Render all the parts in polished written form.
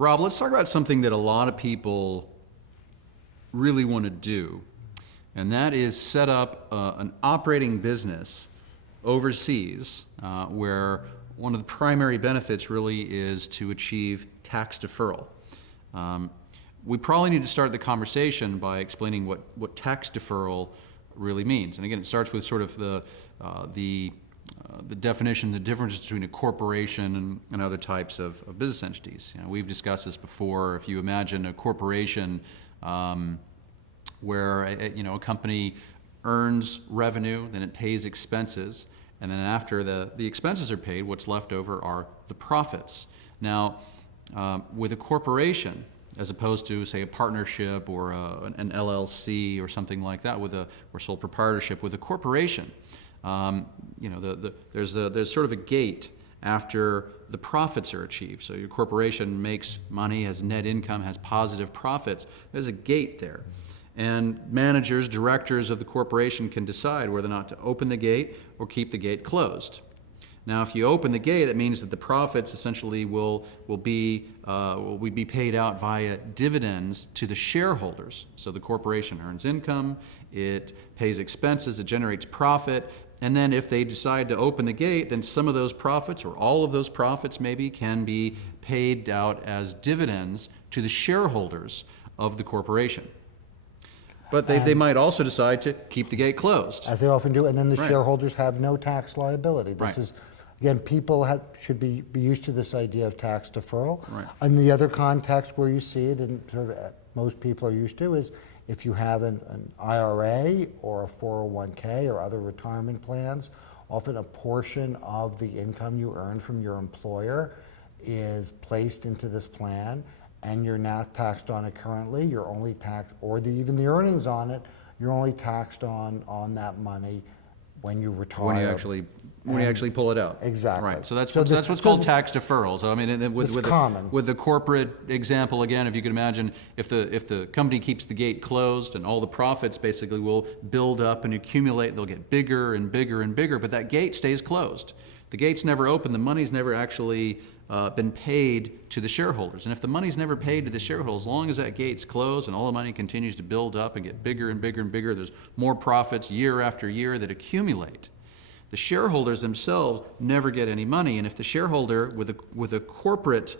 Rob, let's talk about something that a lot of people really want to do, and that is set up an operating business overseas where one of the primary benefits really is to achieve tax deferral. We probably need to start the conversation by explaining what tax deferral really means. And again, it starts with sort of the definition, the difference between a corporation and other types of business entities. You know, we've discussed this before. If you imagine a corporation where a company earns revenue, then it pays expenses, and then after the expenses are paid, what's left over are the profits. Now, with a corporation, as opposed to, say, a partnership or an LLC or something like that, or sole proprietorship, with a corporation, there's sort of a gate after the profits are achieved. So your corporation makes money, has net income, has positive profits. There's a gate there. And managers, directors of the corporation can decide whether or not to open the gate or keep the gate closed. Now, if you open the gate, that means that the profits essentially will be paid out via dividends to the shareholders. So the corporation earns income, it pays expenses, it generates profit, and then if they decide to open the gate, then some of those profits, or all of those profits maybe, can be paid out as dividends to the shareholders of the corporation. But they might also decide to keep the gate closed. As they often do, and then the Right. shareholders have no tax liability. This Right. is, again, people should be used to this idea of tax deferral. Right. And the other context where you see it, and sort of most people are used to, is if you have an IRA or a 401k or other retirement plans, often a portion of the income you earn from your employer is placed into this plan, and you're not taxed on it currently. You're only taxed, or even the earnings on it, you're only taxed on that money when you retire. When you actually pull it out. Exactly. Right. So that's what's called tax deferral. So I mean, with the corporate example again, if you could imagine, if the company keeps the gate closed and all the profits basically will build up and accumulate, they'll get bigger and bigger and bigger, but that gate stays closed. The gate's never open. The money's never actually been paid to the shareholders. And if the money's never paid to the shareholders, as long as that gate's closed and all the money continues to build up and get bigger and bigger and bigger, there's more profits year after year that accumulate. The shareholders themselves never get any money. And if the shareholder with a corporate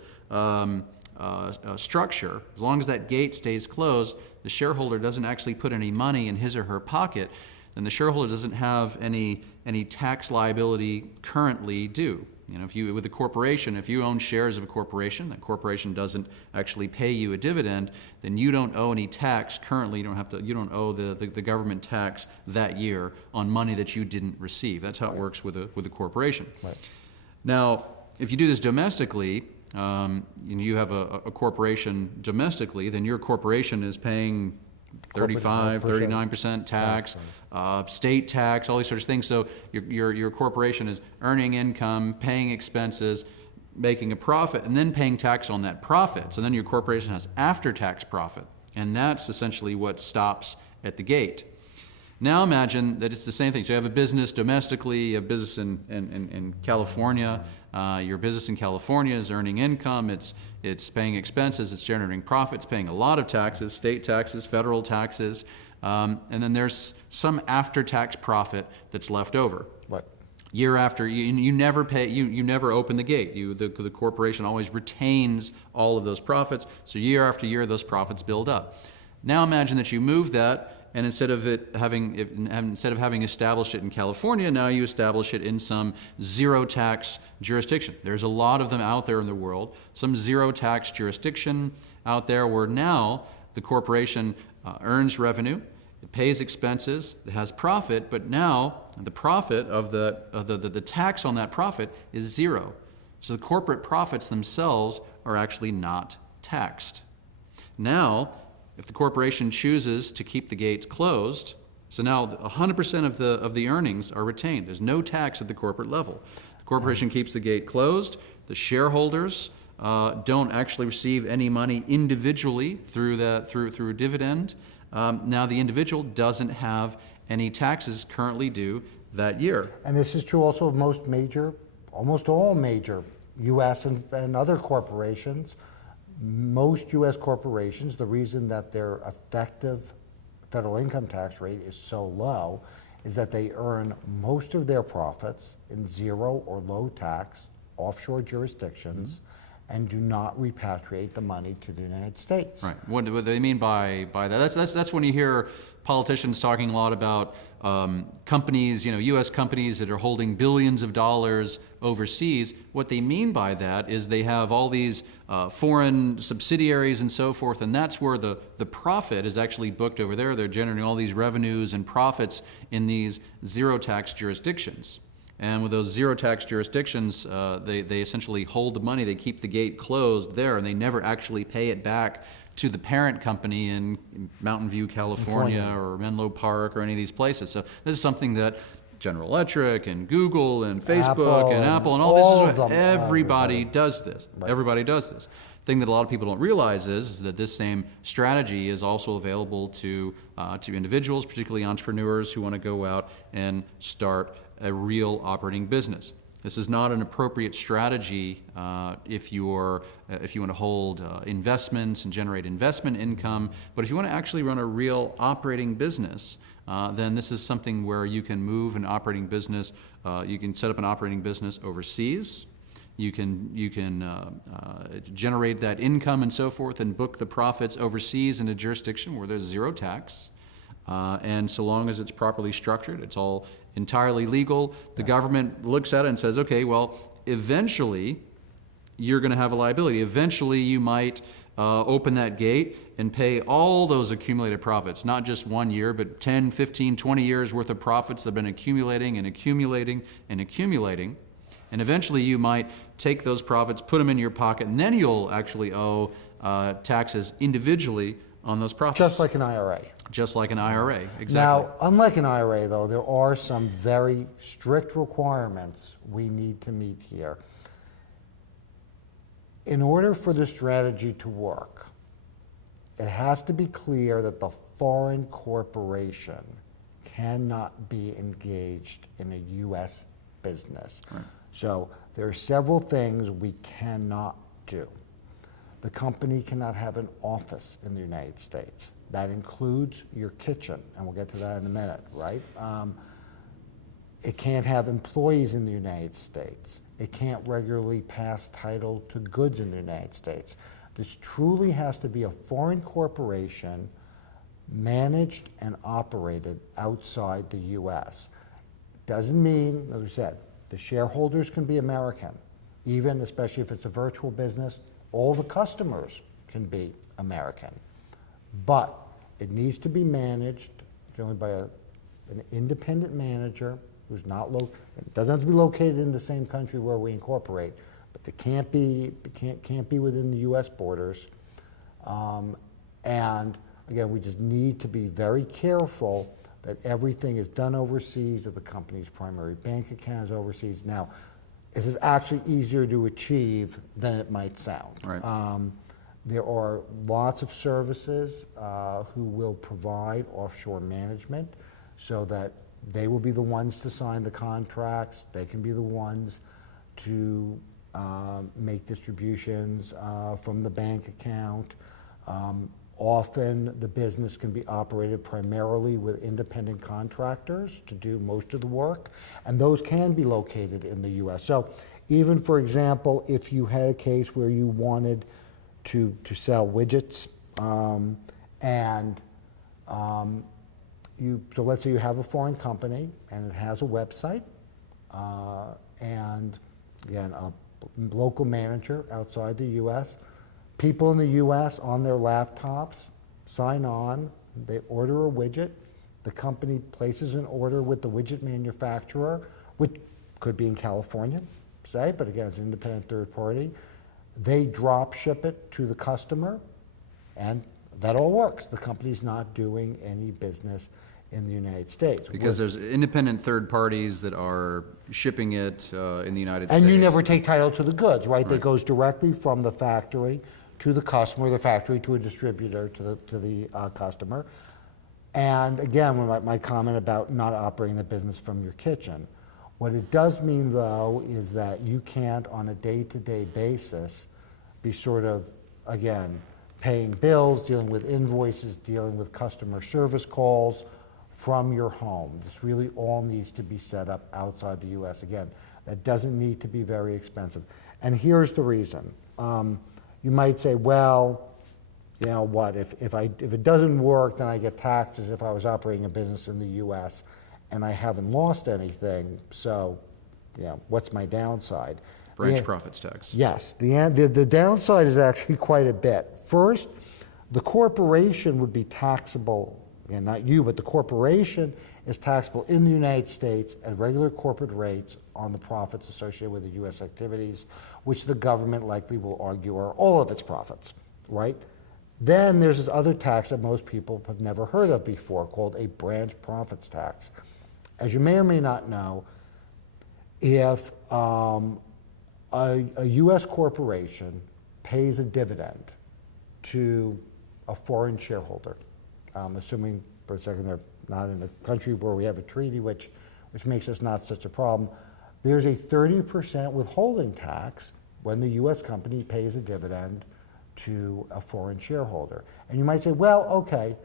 structure, as long as that gate stays closed, the shareholder doesn't actually put any money in his or her pocket, then the shareholder doesn't have any tax liability currently due. You know, with a corporation, if you own shares of a corporation, that corporation doesn't actually pay you a dividend, then you don't owe any tax currently. You don't owe the government tax that year on money that you didn't receive. That's how it works with a corporation. Right. Now, if you do this domestically, you have a corporation domestically, then your corporation is paying 35, 39% tax, state tax, all these sorts of things. So your corporation is earning income, paying expenses, making a profit, and then paying tax on that profit. So then your corporation has after-tax profit, and that's essentially what stops at the gate. Now imagine that it's the same thing. So you have a business domestically, a business in California. Your business in California is earning income, it's paying expenses, it's generating profits, paying a lot of taxes, state taxes, federal taxes, and then there's some after-tax profit that's left over. Right. Year after, you never pay, you never open the gate. The corporation always retains all of those profits, so year after year those profits build up. Now imagine that you move that, and instead of having established it in California, now you establish it in some zero tax jurisdiction. There's a lot of them out there in the world, some zero tax jurisdiction out there where now the corporation earns revenue, it pays expenses, it has profit, but now the profit of the tax on that profit is zero. So the corporate profits themselves are actually not taxed. Now, if the corporation chooses to keep the gate closed, so now 100% of the earnings are retained. There's no tax at the corporate level. The corporation keeps the gate closed. The shareholders don't actually receive any money individually through a dividend. Now the individual doesn't have any taxes currently due that year. And this is true also of almost all major U.S. and other corporations. most U.S. corporations, the reason that their effective federal income tax rate is so low is that they earn most of their profits in zero or low tax offshore jurisdictions and do not repatriate the money to the United States. Right. What they mean by that? That's when you hear politicians talking a lot about companies, U.S. companies that are holding billions of dollars overseas. What they mean by that is they have all these foreign subsidiaries and so forth, and that's where the profit is actually booked over there. They're generating all these revenues and profits in these zero tax jurisdictions. And with those zero tax jurisdictions, they essentially hold the money, they keep the gate closed there, and they never actually pay it back to the parent company in Mountain View, California, or Menlo Park, or any of these places. So this is something that General Electric and Google and Facebook and Apple and all this is what everybody does this. Right. Everybody does this. The thing that a lot of people don't realize is that this same strategy is also available to individuals, particularly entrepreneurs who want to go out and start a real operating business. This is not an appropriate strategy if you want to hold investments and generate investment income. But if you want to actually run a real operating business, then this is something where you can move an operating business. You can set up an operating business overseas. You can generate that income and so forth, and book the profits overseas in a jurisdiction where there's zero tax. And so long as it's properly structured, it's all entirely legal. The government looks at it and says, okay, well, eventually you're going to have a liability. Eventually you might open that gate and pay all those accumulated profits, not just 1 year, but 10, 15, 20 years worth of profits that have been accumulating and accumulating and accumulating. And eventually you might take those profits, put them in your pocket, and then you'll actually owe taxes individually on those profits. Just like an IRA. Just like an IRA, exactly. Now, unlike an IRA, though, there are some very strict requirements we need to meet here. In order for the strategy to work, it has to be clear that the foreign corporation cannot be engaged in a U.S. business. Right. So there are several things we cannot do. The company cannot have an office in the United States. That includes your kitchen, and we'll get to that in a minute, right? It can't have employees in the United States. It can't regularly pass title to goods in the United States. This truly has to be a foreign corporation managed and operated outside the U.S. Doesn't mean, as we said, the shareholders can be American, even especially if it's a virtual business. All the customers can be American, but it needs to be managed generally by an independent manager who's not it doesn't have to be located in the same country where we incorporate, but they can't be within the U.S. borders. And again, we just need to be very careful that everything is done overseas, that the company's primary bank account is overseas. Now, this is actually easier to achieve than it might sound. Right. There are lots of services who will provide offshore management so that they will be the ones to sign the contracts. They can be the ones to make distributions from the bank account. Often the business can be operated primarily with independent contractors to do most of the work, and those can be located in the U.S. So even, for example, if you had a case where you wanted to sell widgets, so let's say you have a foreign company and it has a website, and again, a local manager outside the U.S., people in the U.S. on their laptops sign on, they order a widget, the company places an order with the widget manufacturer, which could be in California, say, but again, it's an independent third party. They drop ship it to the customer, and that all works. The company's not doing any business in the United States. Because there's independent third parties that are shipping it in the United States. And you never take title to the goods, right? That goes directly from the factory to the customer, the factory to a distributor to the customer. And again, when my comment about not operating the business from your kitchen, what it does mean, though, is that you can't, on a day-to-day basis, be sort of again, paying bills, dealing with invoices, dealing with customer service calls from your home. This really all needs to be set up outside the U.S. Again, that doesn't need to be very expensive. And here's the reason. You might say, well, you know what, if it doesn't work, then I get taxed as if I was operating a business in the U.S. and I haven't lost anything, so, you know, what's my downside? Branch profits tax. Yes, the downside is actually quite a bit. First, the corporation would be taxable, and not you, but the corporation is taxable in the United States at regular corporate rates on the profits associated with the U.S. activities, which the government likely will argue are all of its profits, right? Then there's this other tax that most people have never heard of before called a branch profits tax. As you may or may not know, if a U.S. corporation pays a dividend to a foreign shareholder, assuming for a second they're not in a country where we have a treaty, which makes this not such a problem, there's a 30% withholding tax when the U.S. company pays a dividend to a foreign shareholder. And you might say, well, okay,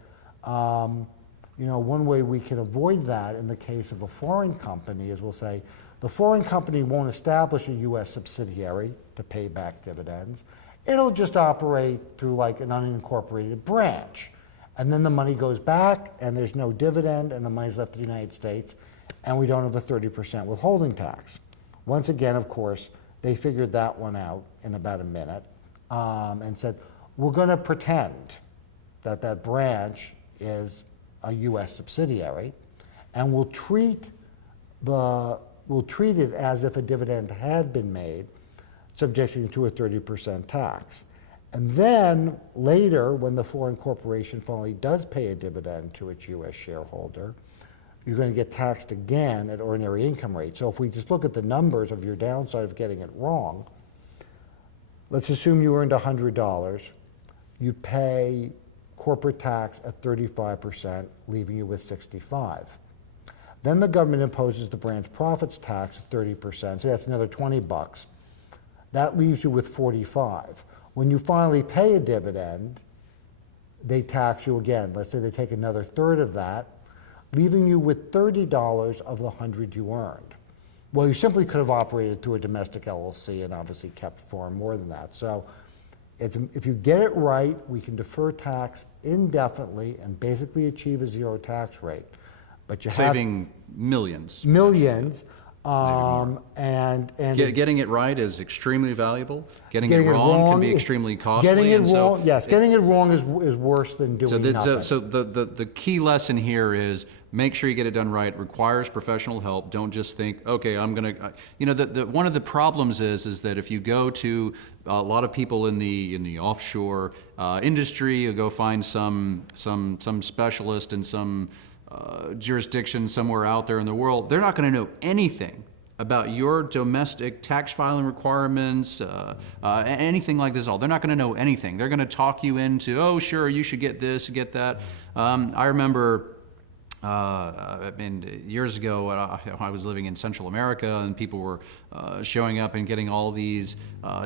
you know, one way we can avoid that in the case of a foreign company is we'll say the foreign company won't establish a U.S. subsidiary to pay back dividends. It'll just operate through like an unincorporated branch. And then the money goes back and there's no dividend and the money's left to the United States and we don't have a 30% withholding tax. Once again, of course, they figured that one out in about a minute and said, we're going to pretend that that branch is a U.S. subsidiary and we'll treat it as if a dividend had been made, subjecting to a 30% tax. And then later, when the foreign corporation finally does pay a dividend to its U.S. shareholder, you're going to get taxed again at ordinary income rate. So if we just look at the numbers of your downside of getting it wrong, let's assume you earned $100. You pay corporate tax at 35%, leaving you with 65. Then the government imposes the branch profits tax of 30%, so that's another $20. That leaves you with 45. When you finally pay a dividend, they tax you again. Let's say they take another third of that, leaving you with $30 of the 100 you earned. Well, you simply could have operated through a domestic LLC and obviously kept far more than that. So if you get it right, we can defer tax indefinitely and basically achieve a zero tax rate. But you saving millions. Millions. And getting it right is extremely valuable. Getting it wrong can be extremely costly. Getting it wrong, yes. Getting it wrong is worse than doing nothing. So the key lesson here is make sure you get it done right. It requires professional help. Don't just think, okay, I'm gonna. You know, one of the problems is that if you go to a lot of people in the offshore industry, you go find some specialist in some jurisdiction somewhere out there in the world, they're not going to know anything about your domestic tax filing requirements, anything like this at all. They're not going to know anything. They're going to talk you into, oh, sure, you should get this, get that. I remember years ago, I was living in Central America, and people were showing up and getting all these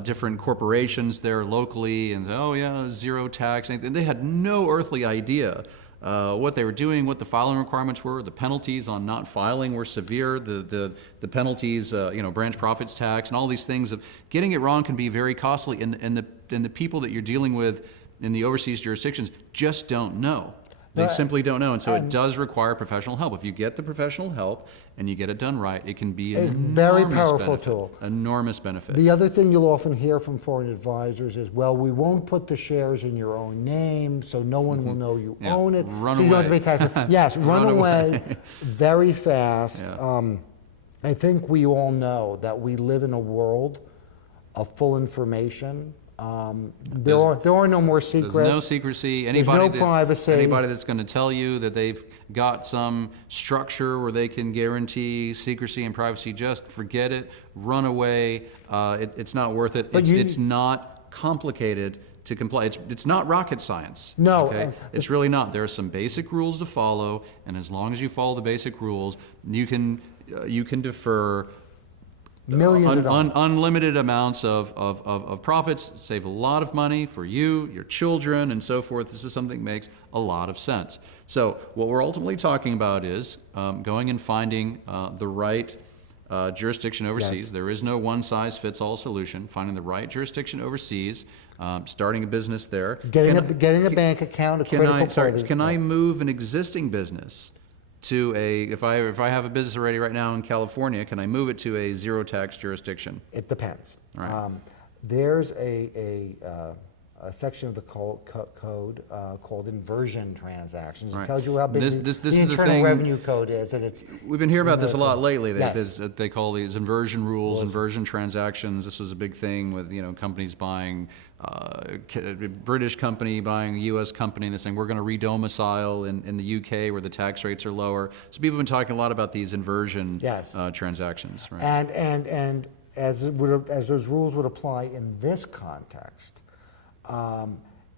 different corporations there locally, and oh yeah, zero tax. And they had no earthly idea what they were doing, what the filing requirements were. The penalties on not filing were severe. The penalties, branch profits tax, and all these things of getting it wrong can be very costly. And the people that you're dealing with in the overseas jurisdictions just don't know. They simply don't know, and so it does require professional help. If you get the professional help and you get it done right, it can be a very powerful tool. Enormous benefit. The other thing you'll often hear from foreign advisors is, well, we won't put the shares in your own name, so no one will know you own it. Run so away. You don't have to pay taxes. Yes, run away very fast. Yeah. I think we all know that we live in a world of full information. There are no more secrets. There's no secrecy. There's no privacy. Anybody that's going to tell you that they've got some structure where they can guarantee secrecy and privacy, just forget it. Run away. It's not worth it. It's not complicated to comply. It's not rocket science. No. Okay? It's really not. There are some basic rules to follow, and as long as you follow the basic rules, you can defer Millions of dollars. unlimited amounts of profits, save a lot of money for you, your children, and so forth. This is something that makes a lot of sense. So what we're ultimately talking about is going and finding the right jurisdiction overseas. Yes. There is no one-size-fits-all solution. Finding the right jurisdiction overseas, starting a business there. Getting a bank account, Can I move an existing business to if I have a business already right now in California, can I move it to a zero tax jurisdiction? It depends. Right. There's a section of the code called inversion transactions. Right. It tells you how big This the is the Internal thing- Revenue Code is, and it's. We've been hearing about this a lot lately. Yes. They call these inversion rules, inversion transactions. This was a big thing with companies buying a British company buying a U.S. company and they're saying we're going to redomicile in the UK where the tax rates are lower. So people have been talking a lot about these inversion transactions. Right. And as those rules would apply in this context,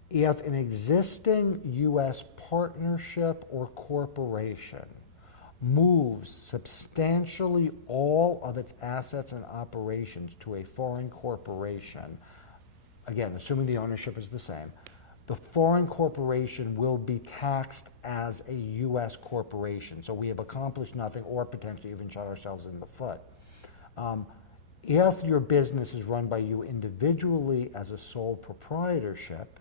if an existing U.S. partnership or corporation moves substantially all of its assets and operations to a foreign corporation, again, assuming the ownership is the same, the foreign corporation will be taxed as a U.S. corporation. So we have accomplished nothing or potentially even shot ourselves in the foot. If your business is run by you individually as a sole proprietorship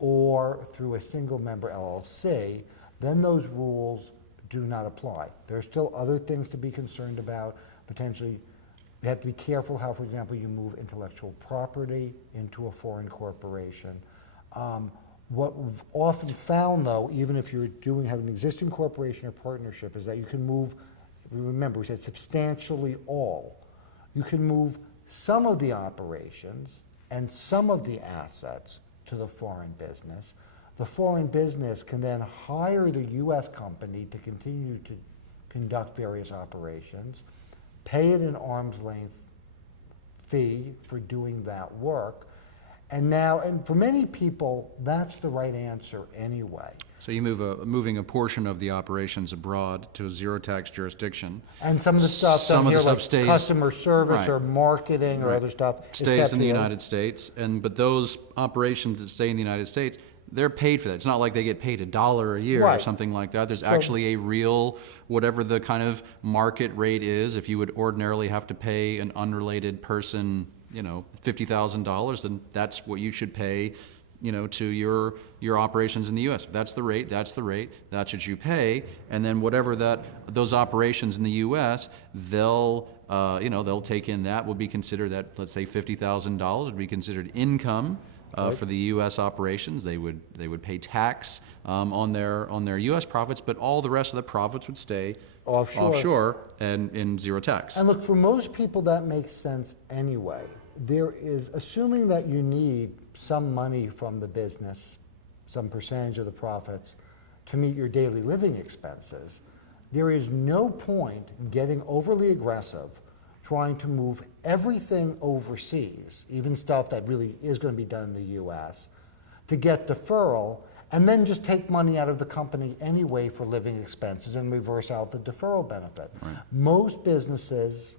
or through a single member LLC, then those rules do not apply. There are still other things to be concerned about. Potentially, you have to be careful how, for example, you move intellectual property into a foreign corporation. What we've often found, though, even if you're have an existing corporation or partnership, is that you can move, remember we said substantially all. You can move some of the operations and some of the assets to the foreign business. The foreign business can then hire the U.S. company to continue to conduct various operations, pay it an arm's length fee for doing that work, and for many people, that's the right answer anyway. So you moving a portion of the operations abroad to a zero tax jurisdiction. And some of the stuff like stays, customer service right, or marketing or other stuff stays in the United States. But those operations that stay in the United States, they're paid for that. It's not like they get paid $1 a year or something like that. There's actually a real, whatever the kind of market rate is, if you would ordinarily have to pay an unrelated person, $50,000, then that's what you should pay, to your operations in the U.S. That's the rate, that's what you pay. And then whatever those operations in the U.S., they'll take in that would be considered that, let's say $50,000 would be considered income. For the U.S. operations, they would pay tax on their U.S. profits, but all the rest of the profits would stay offshore and in zero tax. And look, for most people, that makes sense anyway. There is, assuming that you need some money from the business, some percentage of the profits, to meet your daily living expenses, there is no point getting overly aggressive trying to move everything overseas, even stuff that really is going to be done in the U.S., to get deferral, and then just take money out of the company anyway for living expenses and reverse out the deferral benefit. Right. Most businesses,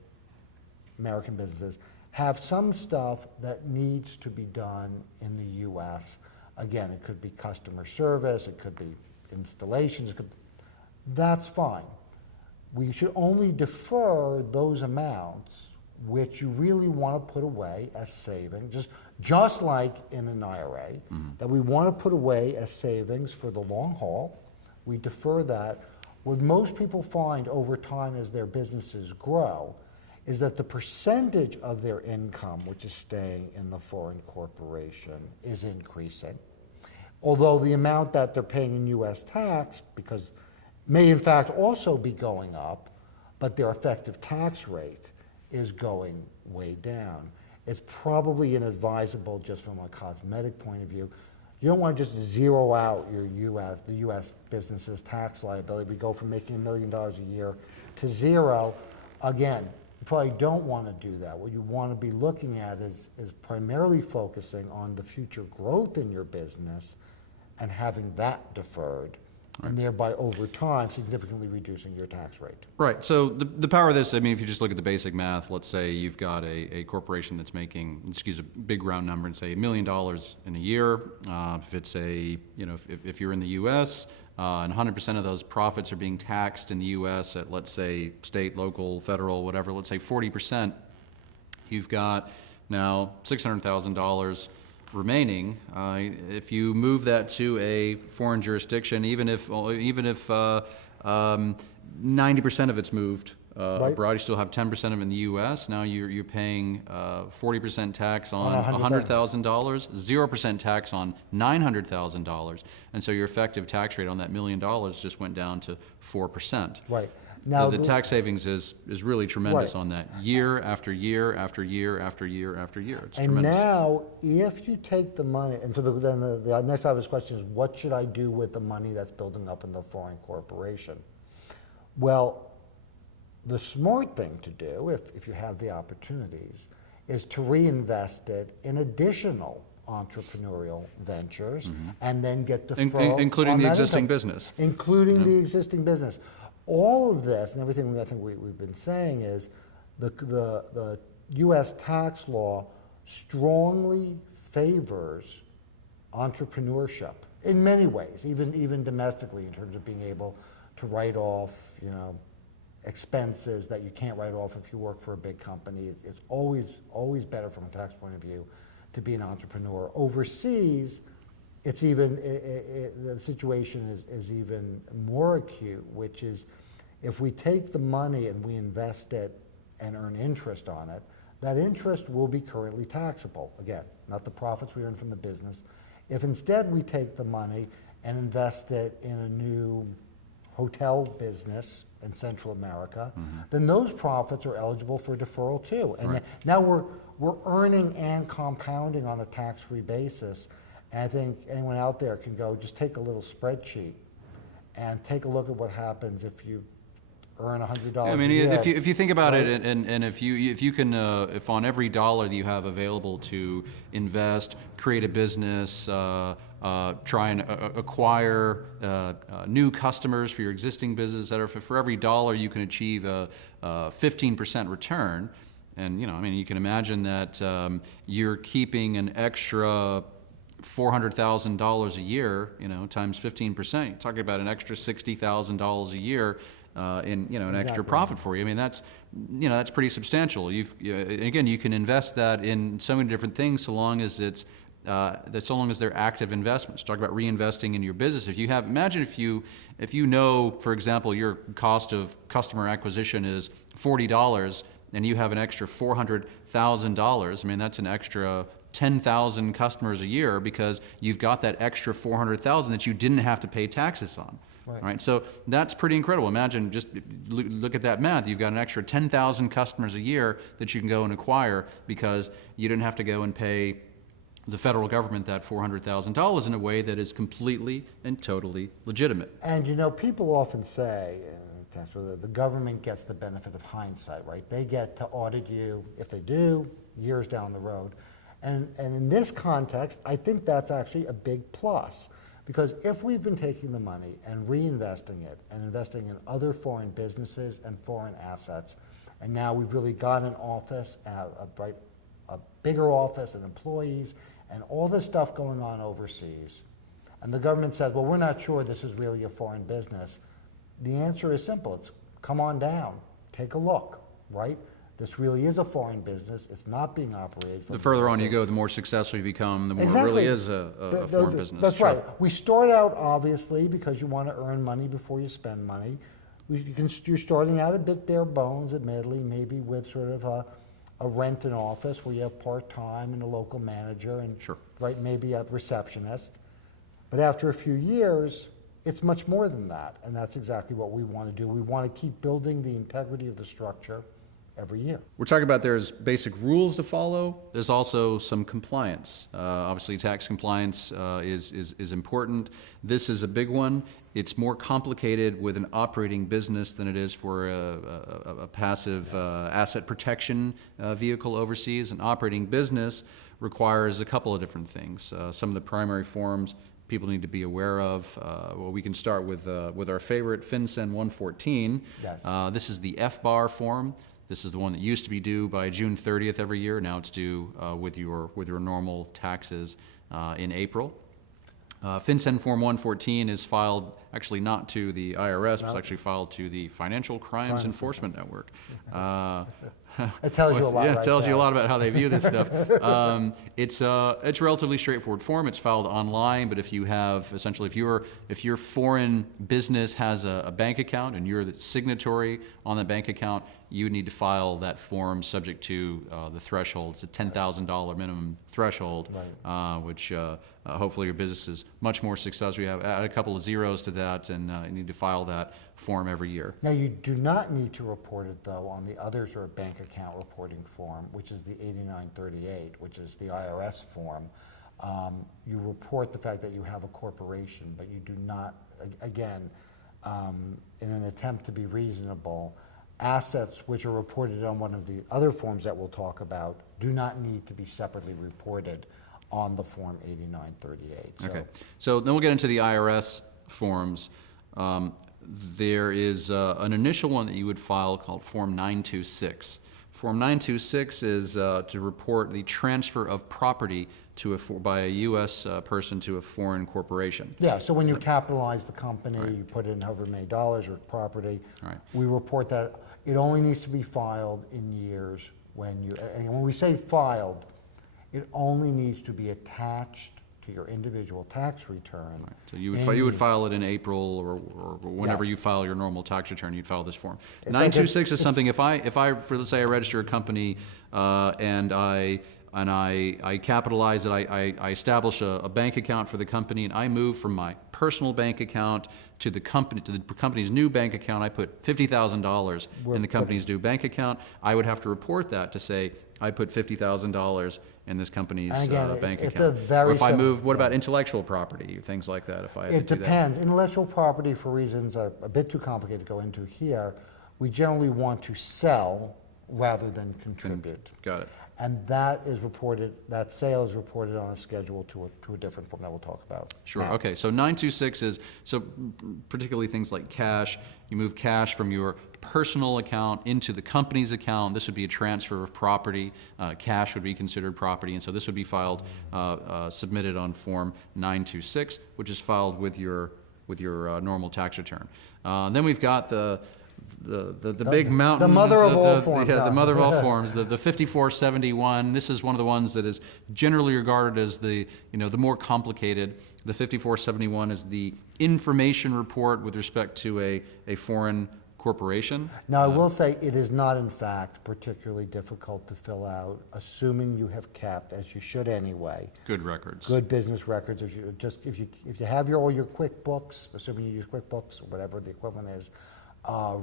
American businesses, have some stuff that needs to be done in the U.S. Again, it could be customer service, it could be installations, that's fine. We should only defer those amounts which you really want to put away as savings, just like in an IRA, that we want to put away as savings for the long haul. We defer that. What most people find over time as their businesses grow is that the percentage of their income which is staying in the foreign corporation is increasing. Although the amount that they're paying in U.S. tax, because may in fact also be going up, but their effective tax rate is going way down. It's probably inadvisable just from a cosmetic point of view. You don't want to just zero out the U.S. business's tax liability. We go from making $1 million a year to zero. Again, you probably don't want to do that. What you want to be looking at is primarily focusing on the future growth in your business and having that deferred. and thereby over time significantly reducing your tax rate. Right. So the power of this, I mean, if you just look at the basic math, let's say you've got a corporation that's making, let's use a big round number and say $1 million in a year. If it's if you're in the U.S. And 100% of those profits are being taxed in the U.S. at, let's say, state, local, federal, whatever, let's say 40%, you've got now $600,000 remaining. If you move that to a foreign jurisdiction, even if 90% of it's moved abroad, you still have 10% of it in the U.S. Now you're paying 40% tax on $100,000, 0% tax on $900,000, and so your effective tax rate on that $1 million just went down to 4%. Right. Now the tax savings is really tremendous on that, year after year after year after year after year. It's tremendous. Now, if you take the money, and so then the next obvious question is, what should I do with the money that's building up in the foreign corporation? Well, the smart thing to do, if you have the opportunities, is to reinvest it in additional entrepreneurial ventures, and then get deferral including the existing income. business. Including the existing business. All of this and everything I think we've been saying is the U.S. tax law strongly favors entrepreneurship in many ways, even domestically, in terms of being able to write off, expenses that you can't write off if you work for a big company. It's always better from a tax point of view to be an entrepreneur. Overseas, it's even the situation is even more acute, which is if we take the money and we invest it and earn interest on it, that interest will be currently taxable. Again, not the profits we earn from the business. If instead we take the money and invest it in a new hotel business in Central America, then those profits are eligible for deferral too. And now we're earning and compounding on a tax-free basis. And I think anyone out there can go just take a little spreadsheet and take a look at what happens if you earn $100 I mean, a year. if you think about it, and if you can, if on every dollar that you have available to invest, create a business, try and acquire new customers for your existing business, etc. For every dollar you can achieve a 15% return, and you can imagine that you're keeping an extra $400,000 a year, times 15%. You're talking about an extra $60,000 a year in an extra profit for you. I mean, that's pretty substantial. Again, you can invest that in so many different things, so long as they're active investments. Talk about reinvesting in your business. Imagine if you know, for example, your cost of customer acquisition is $40 and you have an extra $400,000. I mean, that's an extra 10,000 customers a year because you've got that extra 400,000 that you didn't have to pay taxes on. Right. So that's pretty incredible. Imagine, just look at that math. You've got an extra 10,000 customers a year that you can go and acquire because you didn't have to go and pay the federal government that $400,000 in a way that is completely and totally legitimate. And people often say the government gets the benefit of hindsight, right? They get to audit you, if they do, years down the road. And in this context, I think that's actually a big plus. Because if we've been taking the money and reinvesting it and investing in other foreign businesses and foreign assets, and now we've really got an office, a bigger office and employees, and all this stuff going on overseas, and the government says, well, we're not sure this is really a foreign business, the answer is simple. It's come on down, take a look, right? This really is a foreign business. It's not being operated from the further on you go, the more successful you become, the more it really is a foreign business. That's right. We start out, obviously, because you want to earn money before you spend money. You're starting out a bit bare bones, admittedly, maybe with sort of a rent an office where you have part-time and a local manager and maybe a receptionist. But after a few years, it's much more than that, and that's exactly what we want to do. We want to keep building the integrity of the structure every year. We're talking about there's basic rules to follow. There's also some compliance. Obviously, tax compliance is important. This is a big one. It's more complicated with an operating business than it is for a passive asset protection vehicle overseas. An operating business requires a couple of different things. Some of the primary forms people need to be aware of? Well, we can start with our favorite FinCEN 114. Yes. This is the FBAR form. This is the one that used to be due by June 30th every year. Now it's due with your normal taxes in April. FinCEN Form 114 is filed actually not to the IRS, but it's actually filed to the Financial Crimes Enforcement Network. It tells you a lot. Yeah, it right tells you a there. lot about how they view this stuff. It's a relatively straightforward form. It's filed online, but if you have essentially if your foreign business has a bank account and you're the signatory on the bank account, you would need to file that form subject to the threshold. It's a $10,000 minimum threshold, which hopefully your business is much more successful. You have add a couple of zeros to that, and you need to file that form every year. Now, you do not need to report it, though, on the other sort of bank account reporting form, which is the 8938, which is the IRS form. You report the fact that you have a corporation, but you do not, again, in an attempt to be reasonable, assets which are reported on one of the other forms that we'll talk about do not need to be separately reported on the form 8938. Okay, so then we'll get into the IRS forms. There is an initial one that you would file called Form 926. Form 926 is to report the transfer of property by a U.S. person to a foreign corporation. Yeah, so when you capitalize the company, you put in however many dollars or property, we report that. It only needs to be filed in years when you, and when we say filed, it only needs to be attached to your individual tax return. So you would file it in April or whenever you file your normal tax return, you'd file this form. 926 is something, if I let's say I register a company and I capitalize it, I establish a bank account for the company, and I move from my personal bank account to the company's new bank account. I put $50,000 in the company's new bank account. I would have to report that to say I put $50,000 in this company's bank account. Or if I move, what about intellectual property, things like that? If I had to do that? It depends. Intellectual property, for reasons a bit too complicated to go into here, we generally want to sell rather than contribute. Got it. And that is reported, that sale is reported on a schedule to a different form that we'll talk about. Sure, now. Okay, so 926 is, so particularly things like cash, you move cash from your personal account into the company's account. This would be a transfer of property. Cash would be considered property, and so this would be filed, submitted on Form 926, which is filed with your normal tax return. Then we've got the big mountain, the mother of all forms. Yeah, the mother of all forms, the 5471. This is one of the ones that is generally regarded as the more complicated. The 5471 is the information report with respect to a foreign corporation. Now, I will say it is not, in fact, particularly difficult to fill out, assuming you have kept, as you should anyway, good records, good business records. If you have all your QuickBooks, assuming you use QuickBooks or whatever the equivalent is.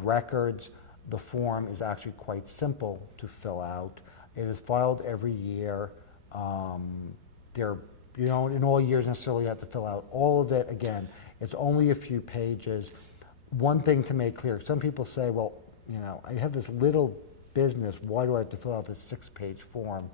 Records, the form is actually quite simple to fill out. It is filed every year. You don't in all years necessarily have to fill out all of it. Again, it's only a few pages. One thing to make clear, some people say, well, I have this little business, why do I have to fill out this 6-page form?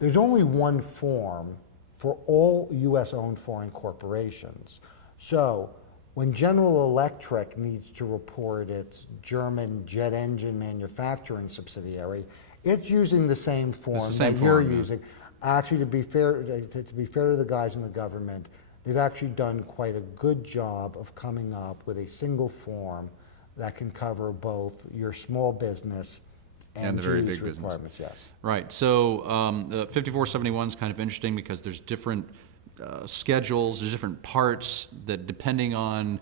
There's only one form for all U.S.-owned foreign corporations. So when General Electric needs to report its German jet engine manufacturing subsidiary, it's using the same form that you're using. Actually, to be fair to the guys in the government, they've actually done quite a good job of coming up with a single form that can cover both your small business and the very big requirements. Yes. Right. So the 5471 is kind of interesting because there's different schedules, there's different parts that, depending on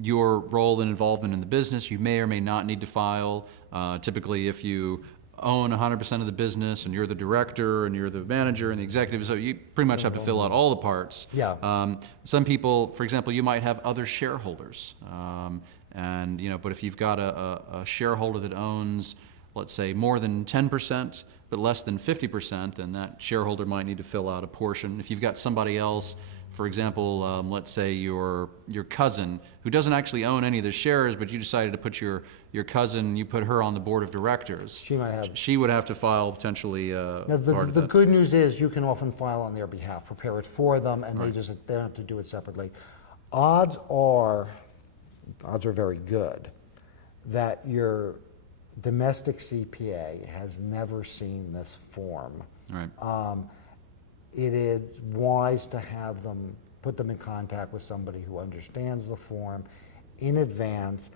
your role and involvement in the business, you may or may not need to file. Typically, if you own 100% of the business and you're the director and you're the manager and the executive, so you pretty much have to fill out all the parts. Yeah. Some people, for example, you might have other shareholders, but if you've got a shareholder that owns, let's say, more than 10%, but less than 50%, then that shareholder might need to fill out a portion. If you've got somebody else for example, let's say your cousin, who doesn't actually own any of the shares, but you decided to put your cousin, you put her on the board of directors. She might have. She would have to file potentially Now, part of the that. good news is you can often file on their behalf, prepare it for them, and they don't have to do it separately. Odds are very good that your domestic CPA has never seen this form. Right. It is wise to have them, put them in contact with somebody who understands the form in advance.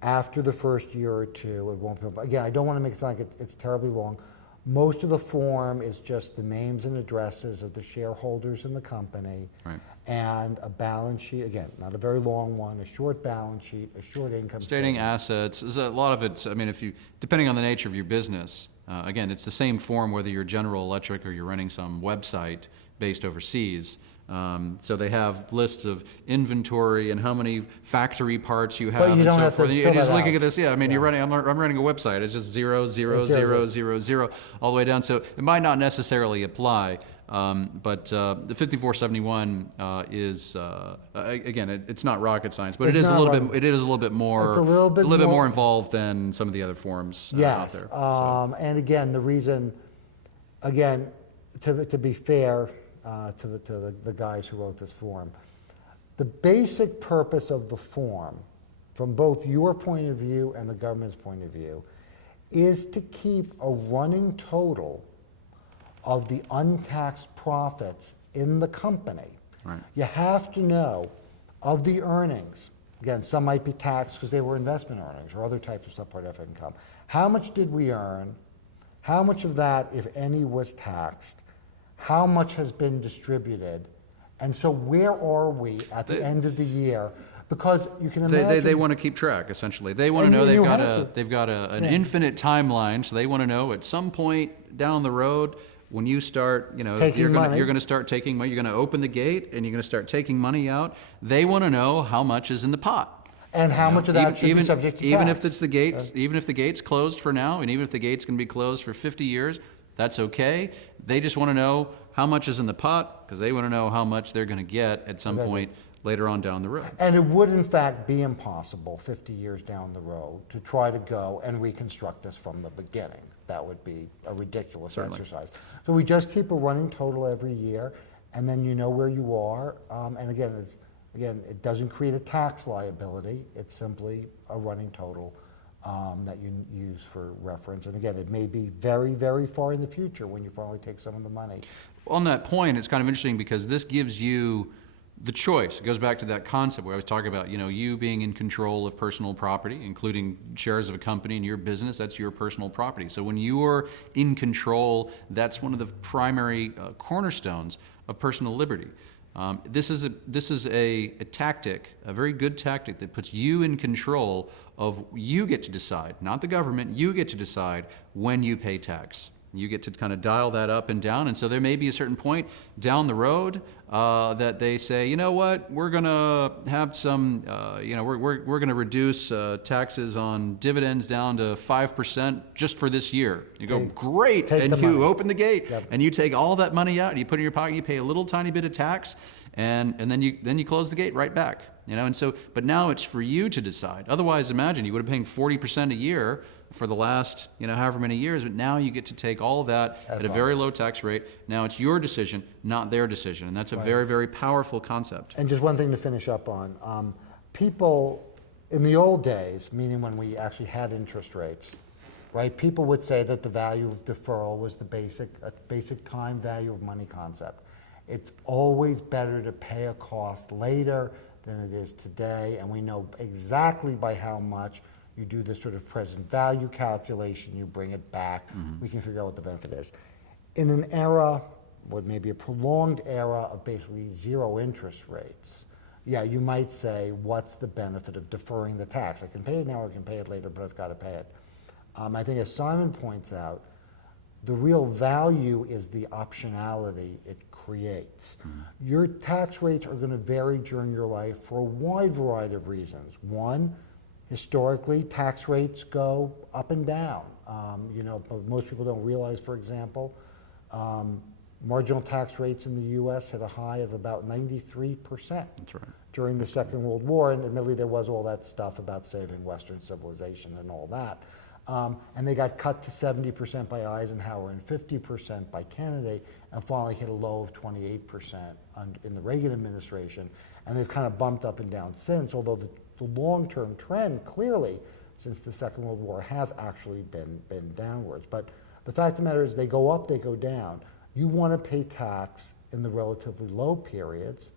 After the first year or two, it won't be, again, I don't want to make it sound like it's terribly long. Most of the form is just the names and addresses of the shareholders in the company. Right. And a balance sheet, again, not a very long one, a short balance sheet, a short income Stating statement. assets, is a lot of it, I mean, if you, depending on the nature of your business, again, it's the same form whether you're General Electric or you're running some website based overseas. So they have lists of inventory and how many factory parts you have But you and don't so have to forth. fill You're just that looking out. at this, yeah, I mean, Yeah. I'm running a website, it's just 0, 0, It's 0, 0, 0, 0, all the way down. So it might not necessarily apply. But the 5471 is again, it's not rocket science, but It's it is a not little rocket- bit. It is a little bit more. It's a little bit more more- involved than some of the other forms out Yes, there. So. and again, the reason, again, to be fair to the guys who wrote this form, the basic purpose of the form, from both your point of view and the government's point of view, is to keep a running total of the untaxed profits in the company. Right. You have to know of the earnings. Again, some might be taxed because they were investment earnings or other types of stuff, part of income. How much did we earn? How much of that, if any, was taxed? How much has been distributed? And so where are we at the end of the year? Because you can imagine... They want to keep track, essentially. They want to And know you they've got an Yeah. infinite timeline, so they want to know at some point down the road when you start, Taking you're money. going to start taking money, you're going to open the gate and you're going to start taking money out. They want to know how much is in the pot. And how much of that should be subject to even tax? if it's the gates, even if the gate's closed for now, and even if the gate's going to be closed for 50 years, that's okay. They just want to know how much is in the pot because they want to know how much they're going to get at some point later on down the road. And it would, in fact, be impossible 50 years down the road to try to go and reconstruct this from the beginning. That would be a ridiculous Certainly. exercise. So we just keep a running total every year, and then you know where you are. And again, it doesn't create a tax liability. It's simply a running total that you use for reference. And again, it may be very, very far in the future when you finally take some of the money. On that point, it's kind of interesting because this gives you the choice. It goes back to that concept where I was talking about, you being in control of personal property, including shares of a company in your business. That's your personal property. So when you're in control, that's one of the primary cornerstones of personal liberty. This is a tactic, a very good tactic that puts you in control of, you get to decide, not the government, you get to decide when you pay tax. You get to kind of dial that up and down, and so there may be a certain point down the road that they say, you know what, we're going to have some, we're going to reduce taxes on dividends down to 5% just for this year. You go, great, take and the you money. open the gate, Yep. and you take all that money out, and you put it in your pocket, you pay a little tiny bit of tax, and then you close the gate right back. And so, but now it's for you to decide. Otherwise, imagine you would have been paying 40% a year for the last, however many years, but now you get to take all of that at a very low tax rate. Now it's your decision, not their decision, and that's a very, very powerful concept. And just one thing to finish up on. People, in the old days, meaning when we actually had interest rates, right, people would say that the value of deferral was the basic time value of money concept. It's always better to pay a cost later than it is today, and we know exactly by how much. You do this sort of present value calculation, you bring it back, we can figure out what the benefit is. In an era, what may be a prolonged era of basically zero interest rates, yeah, you might say, what's the benefit of deferring the tax? I can pay it now or I can pay it later, but I've got to pay it. I think as Simon points out, the real value is the optionality it creates. Your tax rates are going to vary during your life for a wide variety of reasons. One, historically, tax rates go up and down. But most people don't realize, for example, Marginal tax rates in the U.S. hit a high of about 93%. That's right. During the Second World War, and admittedly there was all that stuff about saving Western civilization and all that. And they got cut to 70% by Eisenhower and 50% by Kennedy, and finally hit a low of 28% in the Reagan administration. And they've kind of bumped up and down since, although the long-term trend clearly since the Second World War has actually been downwards. But the fact of the matter is they go up, they go down. You want to pay tax in the relatively low periods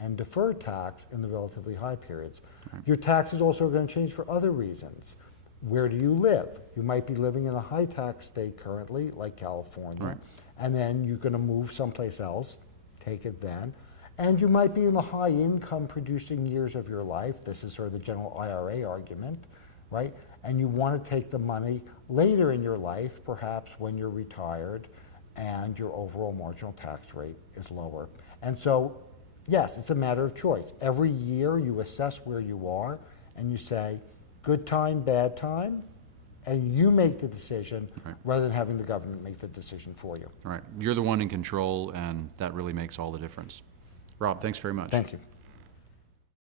and defer tax in the relatively high periods. Right. Your taxes also are going to change for other reasons. Where do you live? You might be living in a high tax state currently, like California, right, and then you're going to move someplace else, take it then. And you might be in the high income producing years of your life. This is sort of the general IRA argument, right? And you want to take the money later in your life, perhaps when you're retired and your overall marginal tax rate is lower. And so, yes, it's a matter of choice. Every year you assess where you are and you say, good time, bad time, and you make the decision, right, rather than having the government make the decision for you. Right. You're the one in control, and that really makes all the difference. Rob, thanks very much. Thank you.